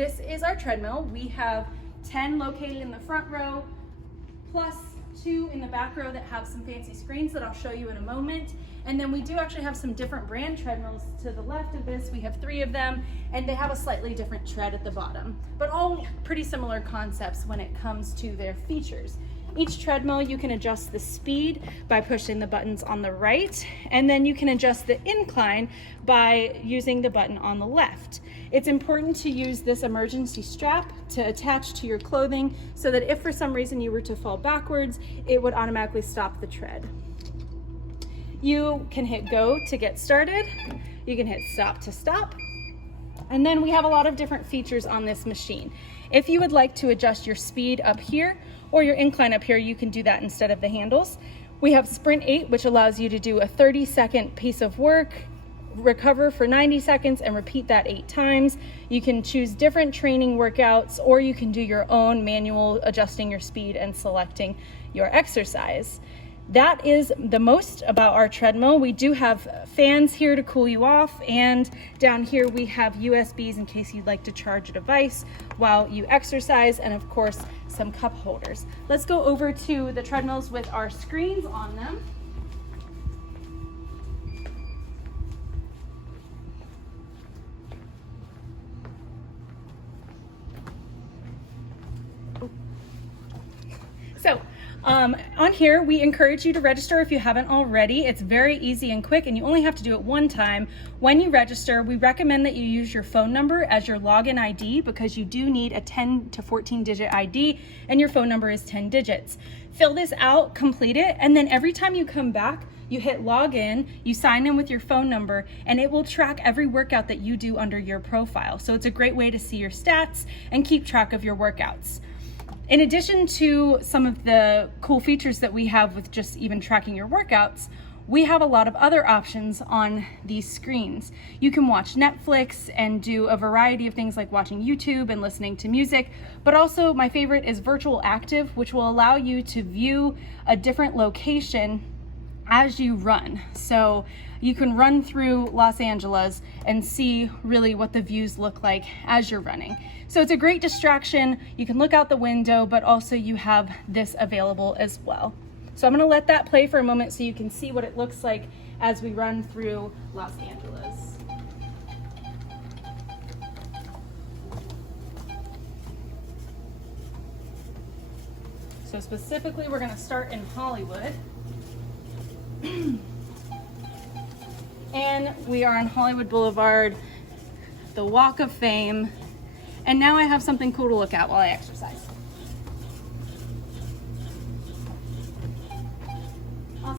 this is our treadmill. We have 10 located in the front row, plus 2 in the back row that have some fancy screens that I'll show you in a moment. And then we do actually have some different brand treadmills to the left of this. We have 3 of them, and they have a slightly different tread at the bottom, but all pretty similar concepts when it comes to their features. Each treadmill, you can adjust the speed by pushing the buttons on the right, and then you can adjust the incline by using the button on the left. It's important to use this emergency strap to attach to your clothing so that if for some reason you were to fall backwards, it would automatically stop the tread. You can hit go to get started. You can hit stop to stop. And then we have a lot of different features on this machine. If you would like to adjust your speed up here or your incline up here, you can do that instead of the handles. We have Sprint 8, which allows you to do a 30-second piece of work, recover for 90 seconds, and repeat that 8 times. You can choose different training workouts, or you can do your own manual adjusting your speed and selecting your exercise. That is the most about our treadmill. We do have fans here to cool you off, and down here we have USBs in case you'd like to charge a device while you exercise, and of course some cup holders. Let's go over to the treadmills with our screens on them. So on here, we encourage you to register if you haven't already. It's very easy and quick, and you only have to do it one time. When you register, we recommend that you use your phone number as your login ID because you do need a 10 to 14 digit ID, and your phone number is 10 digits. Fill this out, complete it, and then every time you come back, you hit login, you sign in with your phone number, and it will track every workout that you do under your profile. So it's a great way to see your stats and keep track of your workouts. In addition to some of the cool features that we have with just even tracking your workouts, we have a lot of other options on these screens. You can watch Netflix and do a variety of things like watching YouTube and listening to music, but also my favorite is Virtual Active, which will allow you to view a different location as you run. So you can run through Los Angeles and see really what the views look like as you're running. So it's a great distraction. You can look out the window, but also you have this available as well. So I'm gonna let that play for a moment so you can see what it looks like as we run through Los Angeles. So specifically, we're gonna start in Hollywood. And we are on Hollywood Boulevard, the Walk of Fame. And now I have something cool to look at while I exercise.